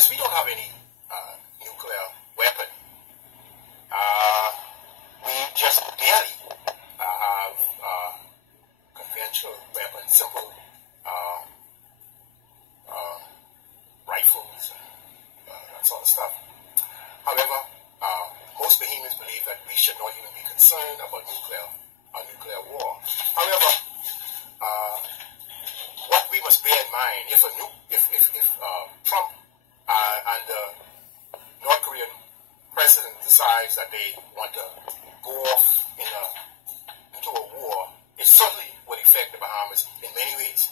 Bahamas, we don't have any nuclear weapon. We just barely have conventional weapons, simple rifles and that sort of stuff. However, most Bahamians believe that we should not even be concerned about nuclear war. However, what we must bear in mind, if Trump and the North Korean president decides that they want to go off into a war, it certainly will affect the Bahamas in many ways.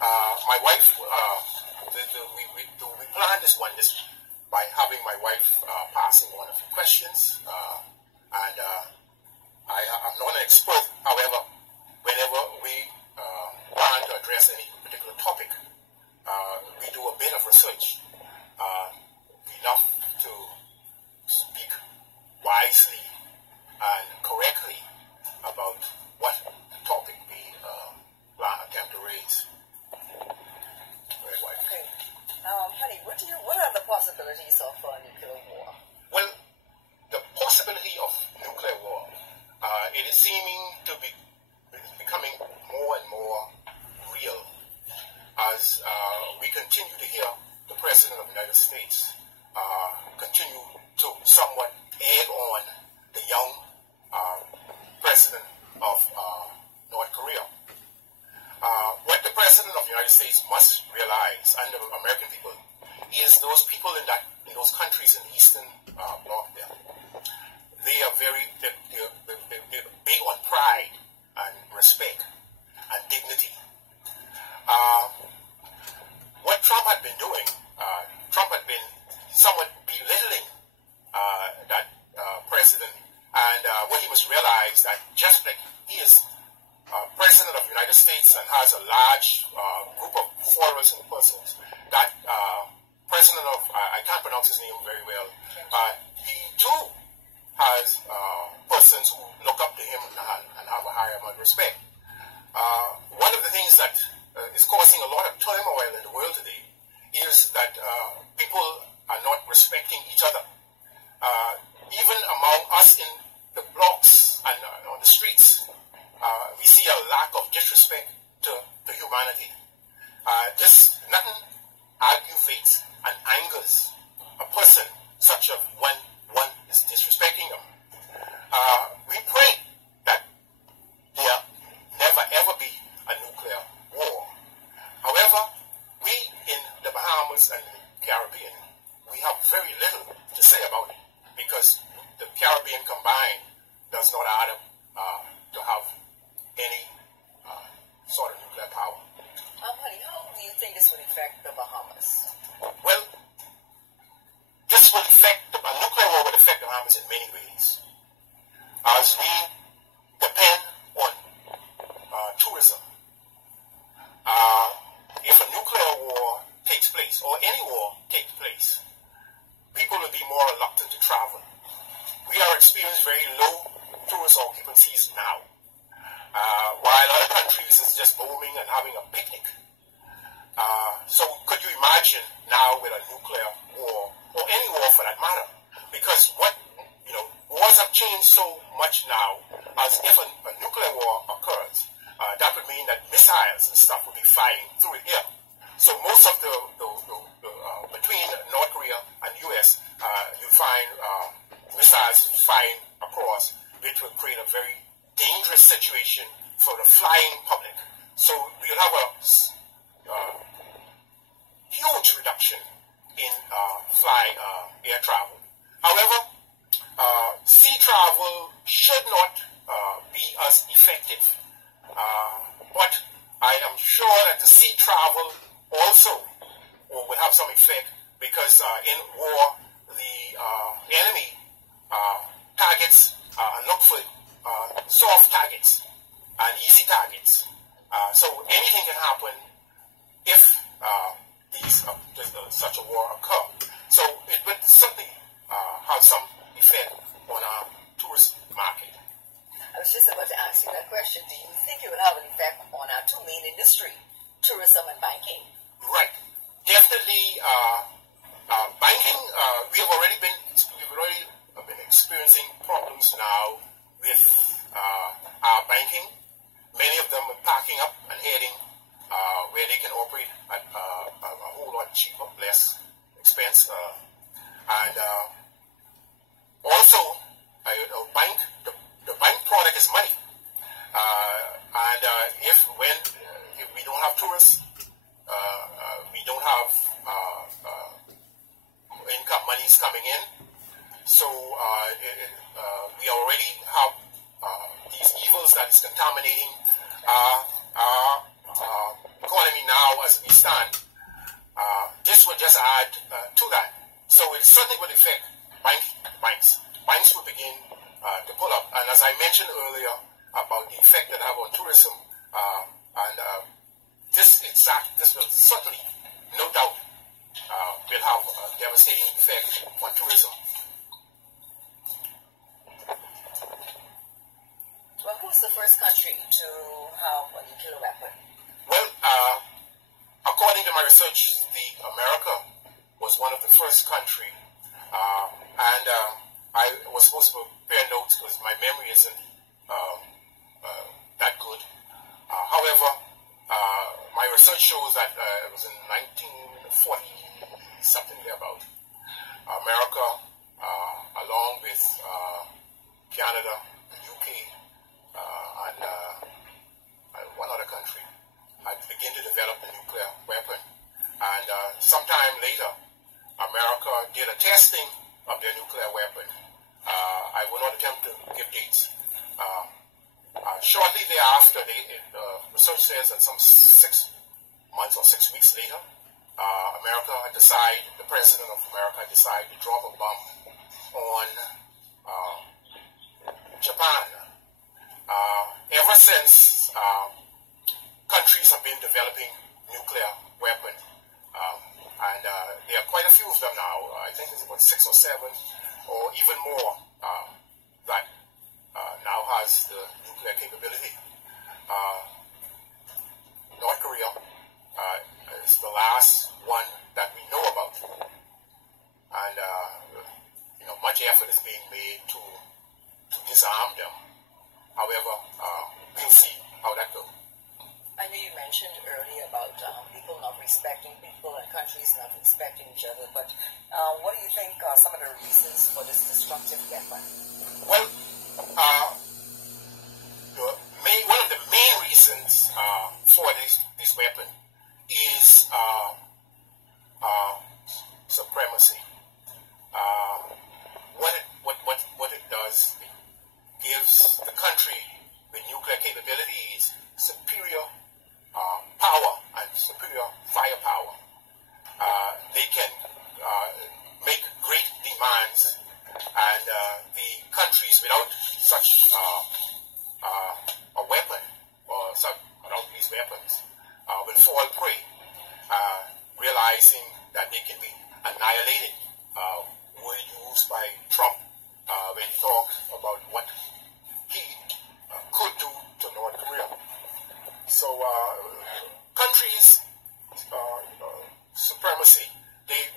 My wife, we planned this by having my wife passing on a few questions, and I'm not an expert. However, whenever we plan to address any particular topic, we do a bit of research, enough to speak wisely and correctly about what topic we attempt to raise. Okay. Honey, what are the possibilities of nuclear war? Well, the possibility of nuclear war, it is seeming to be becoming more and more real as we continue to hear the President of the United States continue to somewhat egg on the young President of North Korea. What the President of the United States must realize, and the American people, is those people in those countries in the Eastern Bloc there, they're big on pride and respect and dignity. What Trump had been doing, Trump had been somewhat belittling that president, and what he must realize that just like he is President of the United States and has a large group of followers and persons, that President of, I can't pronounce his name very well, he too has persons who look up to him and have a high amount of respect. One of the things that is causing a lot of turmoil in the world today is that people are not respecting each other. Even among us in the blocks and on the streets, we see a lack of disrespect to humanity. Nothing aggravates and angers a person such as when one is disrespecting them. We pray that there never ever be a nuclear war. However, we in the Bahamas and the Caribbean, we have very little to say about it because the Caribbean combined does not add up to have any sort of nuclear power. Honey, how do you think this would affect the Bahamas? Well, nuclear war would affect the Bahamas in many ways. As we depend on tourism. If a nuclear war takes place, or any war takes place, people will be more reluctant to travel. We are experiencing very low tourist occupancies now, while other countries is just booming and having a picnic. So could you imagine now with a nuclear war, or any war for that matter? Because wars have changed so much now, as if a nuclear war occurs, that would mean that missiles and stuff would be flying through the air. So most of the between North Korea and U.S., you find missiles flying across, which would create a very dangerous situation for the flying public. So we'll have a huge reduction in air travel. However, sea travel should not be as effective. But I am sure that the sea travel also will have some effect because in war, the enemy targets look for soft targets and easy targets. So anything can happen if such a war occur. So it would certainly have some effect on our tourist market. I was just about to ask you that question. Do you think it would have an effect on our two main industry, tourism and banking? Right. Definitely cheaper, less expense, and also, the bank product is money, and if we don't have tourists, we don't have income monies coming in, so we already have these evils that is contaminating our economy now as we stand. This will just add to that. So it certainly will affect banks. Banks will begin to pull up. And as I mentioned earlier about the effect that have on tourism, this will certainly, no doubt, will have a devastating effect on tourism. Well, who's the first country to have a nuclear weapon? Well, according to my research, America was one of the first country, and I was supposed to prepare notes because my memory isn't that good. However, my research shows that it was in 1940 something thereabout. America, along with Canada, the UK, and one other country, had begun to develop a nuclear weapon. And sometime later, America did a testing of their nuclear weapon. I will not attempt to give dates. Shortly thereafter, research says that some 6 months or 6 weeks later, the president of America decided to drop a bomb on Japan. Ever since, countries have been developing nuclear weapons, and there are quite a few of them now. I think it's about 6 or 7, or even more, that now has the nuclear capability. North Korea is the last one that we know about, and much effort is being made to disarm them. However, we'll see how that goes. I know you mentioned earlier about people not respecting people and countries not respecting each other, but what do you think are some of the reasons for this destructive weapon? Well, one of the main reasons for this weapon is supremacy. What it does, it gives the country with nuclear capabilities superior power and superior firepower. They can make great demands, and the countries without such a weapon, or without these weapons, will fall prey, realizing that they can be annihilated. Word used by Trump when he talked about what he could do to North Korea. So countries' supremacy,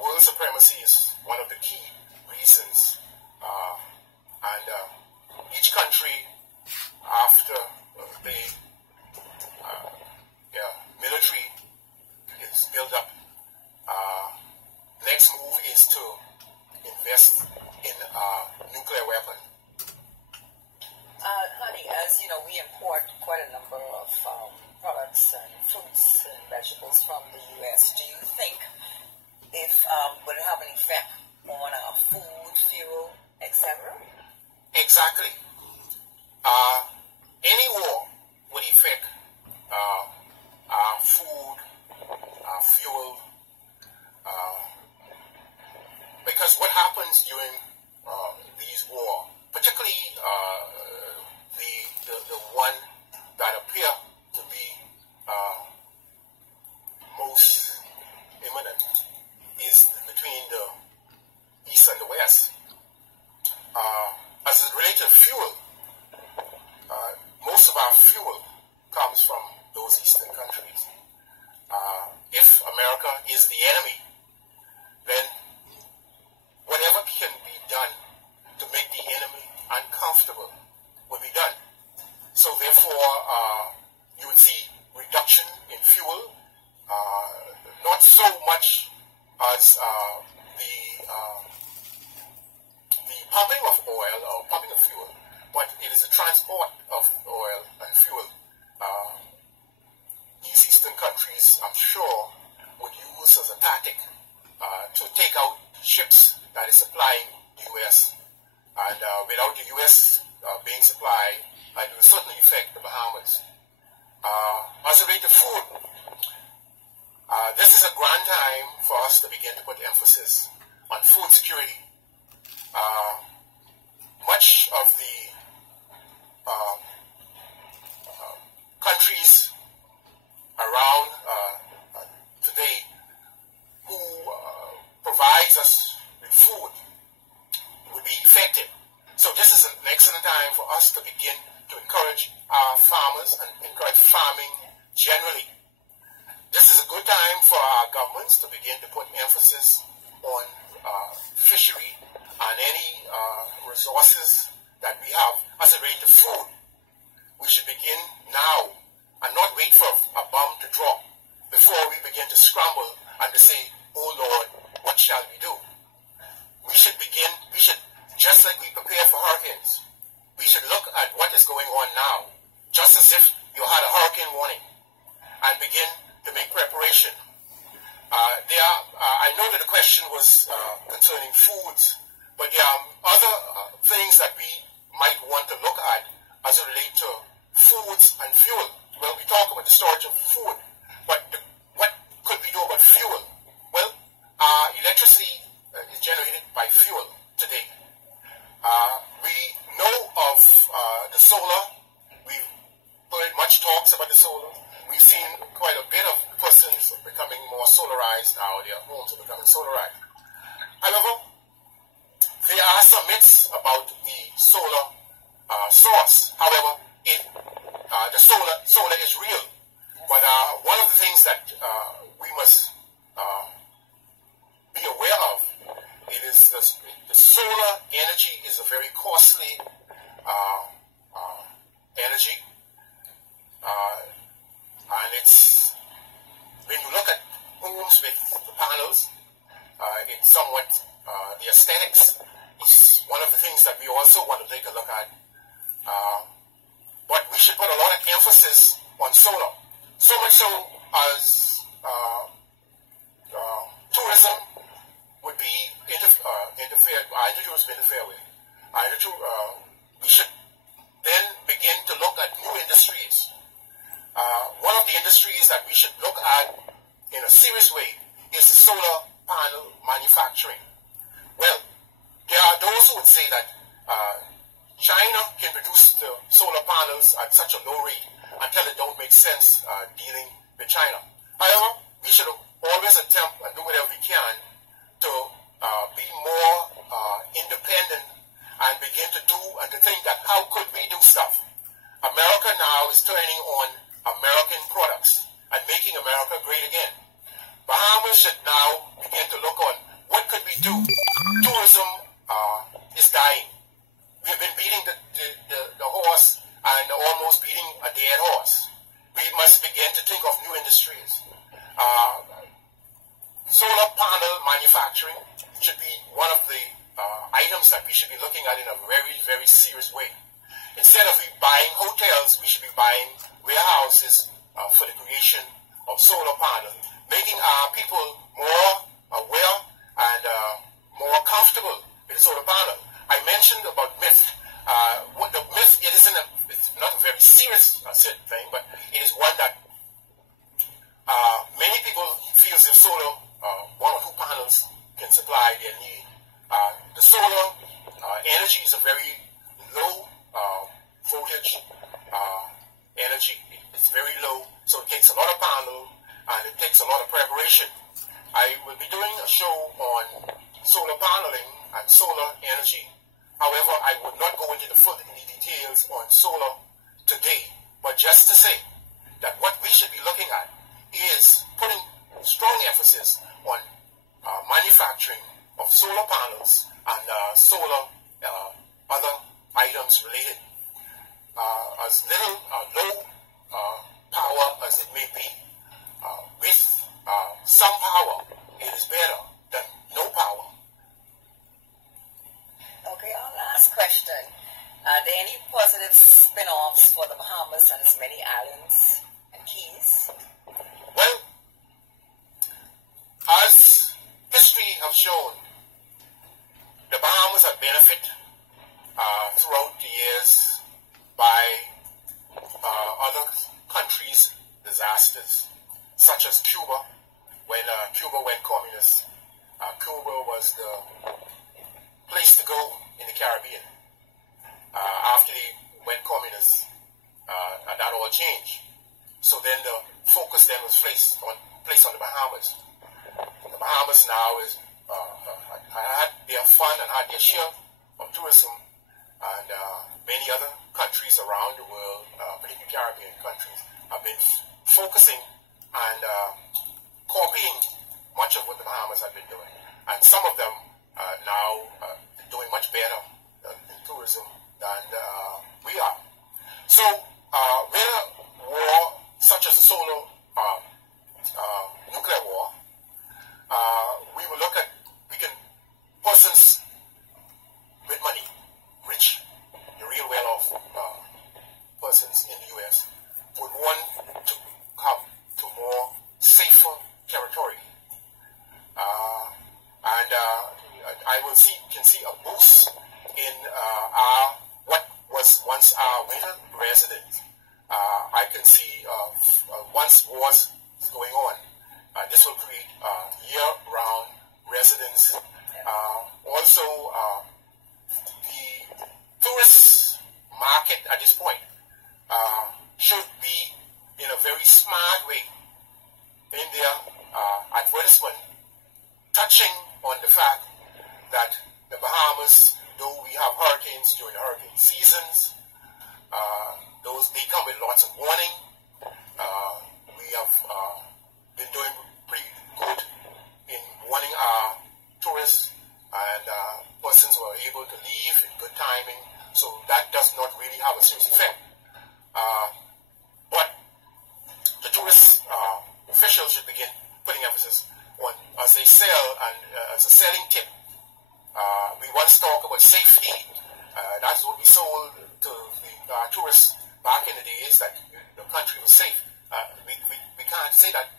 world supremacy is one of the key reasons. And each country, after their military is built up, next move is to invest in nuclear weapon. Honey, as you know, we import quite a number of products and fruits and vegetables from the U.S. Do you think would it have an effect on our food, fuel, etc.? Exactly. Any war would affect our food, our fuel, as the pumping of oil or pumping of fuel, but it is the transport of oil and fuel. These eastern countries, I'm sure, would use as a tactic to take out ships that is supplying the U.S. And without the U.S. Being supplied, it will certainly affect the Bahamas. As it relates to food, this is a grand time for us to begin to put emphasis on food security. Much of the countries around today who provides us with food will be affected. So this is an excellent time for us to begin to encourage our farmers and encourage farming generally. This is a good time for our governments to begin to put emphasis on fishery and any resources that we have as it relates to food. We should begin now and not wait for a bomb to drop before we begin to scramble and to say, oh Lord, what shall we do? We should, just like we prepare for hurricanes, we should look at what is going on now, just as if you had a hurricane warning, and begin to make preparation. I know that the question was concerning foods, but there are other things that we might want to look at as it relates to foods and fuel. Well, we talk about the storage of food, but what could we do about fuel? Well, electricity is generated by fuel today. We know of the solar. We've heard much talks about the solar. We've seen quite a bit of persons becoming more solarized now. Their homes are becoming solarized. However, there are some myths about the solar source. However, the solar is real. But one of the things that we must be aware of, it is the solar energy is a very costly energy. And it's, when you look at homes with the panels, it's somewhat, the aesthetics is one of the things that we also want to take a look at. But we should put a lot of emphasis on solar. So much so as tourism would be interfered with. We should then begin to look at new industries. One of the industries that we should look at in a serious way is the solar panel manufacturing. Well, there are those who would say that China can produce the solar panels at such a low rate until it don't make sense dealing with China. However, we should always attempt and do whatever we can to be more independent and begin to do and to think that how could we do stuff. America now is turning on American products and making America great again. Bahamas should now begin to look on what could we do. Tourism is dying. We have been beating the horse and almost beating a dead horse. We must begin to think of new industries. Solar panel manufacturing should be one of the items that we should be looking at in a very, very serious way. Instead of buying hotels, we should be buying warehouses for the creation of solar panels, making our people more aware and more comfortable with the solar panel. I mentioned about myth. The myth, it's not a very serious thing, but it is one that many people feel if solar, one or two panels can supply their need. The solar energy is a very low voltage energy. It's very low, so it takes a lot of panel and it takes a lot of preparation. I will be doing a show on solar paneling and solar energy. However, I would not go into the full details on solar today, but just to say that what we should be looking at is putting strong emphasis on manufacturing of solar panels and solar other items related. As little low power as it may be, with some power, it is better positive spin-offs for the Bahamas and its many islands and keys? Well, as history has shown, the Bahamas have benefited throughout the years by other countries' disasters, such as Cuba. When Cuba went communist, Cuba was the place to go in the Caribbean. After they went communist, that all changed. So then the focus then was placed on the Bahamas. The Bahamas now is had their fun and had their share of tourism, and many other countries around the world, particularly Caribbean countries, have been focusing and copying much of what the Bahamas have been doing. And some of them now doing much better in tourism than we are. So when a war such as a solar nuclear war, we will look at persons with money, rich, the real well-off persons in the U.S. would want to come to more safer territory. And I can see a boost in what was once our winter residence. I can see once wars going on, this will create year-round residence. Also, the tourist market at this point should be in a very smart way in their advertisement, touching on the fact that the Bahamas, though we have hurricanes during the hurricane seasons, they come with lots of warning. We have been doing pretty good in warning our tourists and persons who are able to leave in good timing. So that does not really have a serious effect. But the tourist officials should begin putting emphasis on, as they sell and as a selling tip. We once talked about safety. That's what we sold to the tourists back in the days, that the country was safe. We can't say that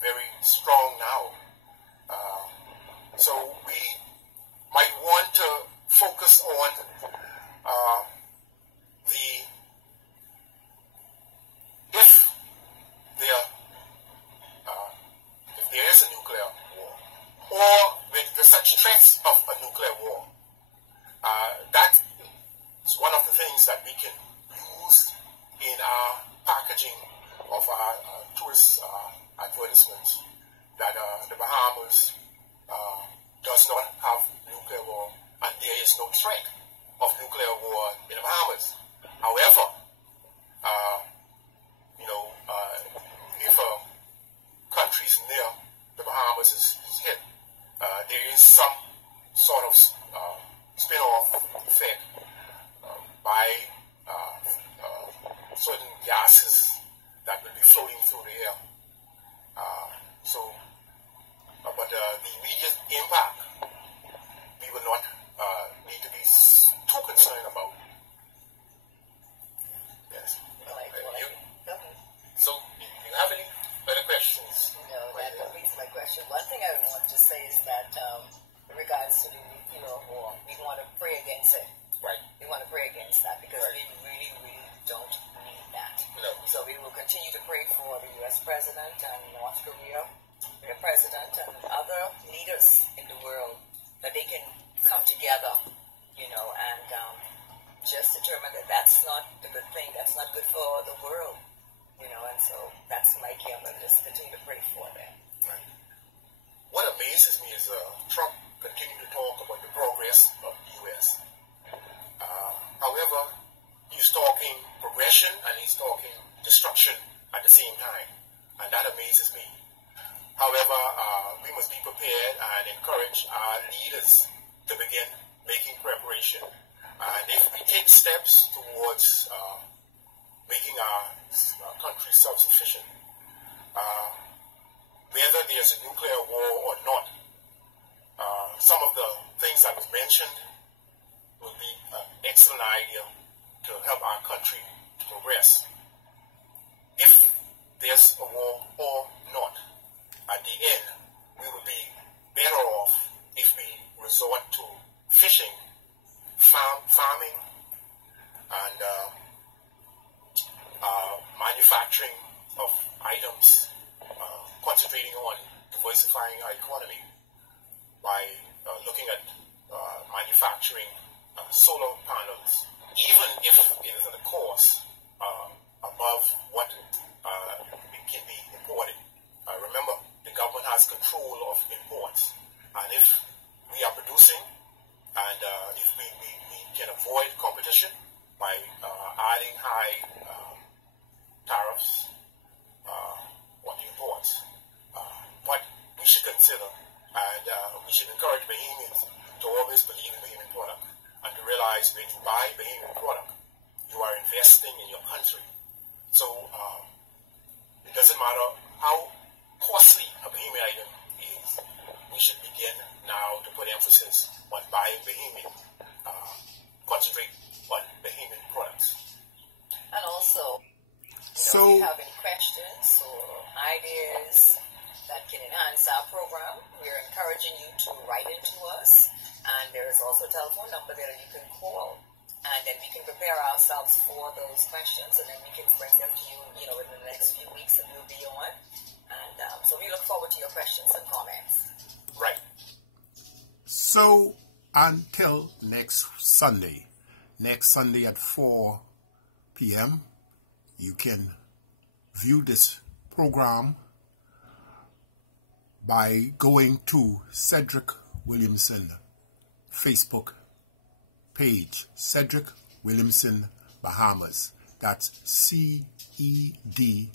very strong now. So we might want to focus on if there is a nuclear war, or with the such threats of a nuclear war. That is one of the things that we can use in our packaging of our tourist advertisements, that the Bahamas does not have nuclear war, and there is no threat of nuclear war in the Bahamas. However, if a country is near the Bahamas is hit, there is some sort of spin-off effect by certain gases that will be floating through the air. But the immediate impact, we will not need to be too concerned about. Yes. So, do you have any further questions? No, that completes my question. One thing I want to say is that in regards to the nuclear war, we want to pray against it. Right. We want to pray against that because we really, really don't need that. No. So we will continue to pray for the U.S. President and North Korea, the President and other leaders in the world, that they can come together, and just determine that that's not a good thing, that's not good for the world, and so that's my care. I'm going to just continue to pray for them. Right. What amazes me is Trump continued to talk about the progress of the U.S. However, he's talking progression and he's talking destruction at the same time, and that amazes me. However, we must be prepared and encourage our leaders to begin making preparation. And if we take steps towards making our country self-sufficient, whether there's a nuclear war or not, some of the things that was mentioned will be an excellent idea to help our country to progress. If there's a war or not, at the end, we would be better off if we resort to fishing, farming, and manufacturing of items, concentrating on diversifying our economy by looking at manufacturing solar panels, even if it is at a cost above what it can be imported. Remember, the government has control of imports, and if we are producing and if we can avoid competition by adding high tariffs on the imports, but we should consider and we should encourage Bahamians to always believe in Bahamian product and to realize when you buy Bahamian product, you are investing in your country. So it doesn't matter how costly a Bahamian item is, we should begin now to put emphasis on buying Bahamian, concentrate on Bahamian products. And also, if you have any questions or ideas that can enhance our program, we're encouraging you to write into us. And there is also a telephone number there that you can call. And then we can prepare ourselves for those questions, and then we can bring them to you, within the next few weeks, and we'll be on. And so we look forward to your questions and comments. Right. So until next Sunday at 4 p.m., you can view this program by going to Cedric Williamson Facebook page, Cedric Williamson Bahamas. That's CEDRICWILLIAMSON.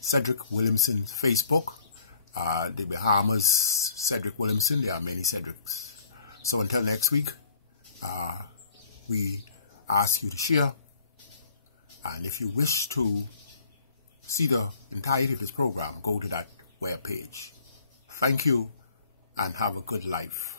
Cedric Williamson Facebook. The Bahamas, Cedric Williamson. There are many Cedrics. So until next week, we ask you to share. And if you wish to see the entirety of this program, go to that web page. Thank you and have a good life.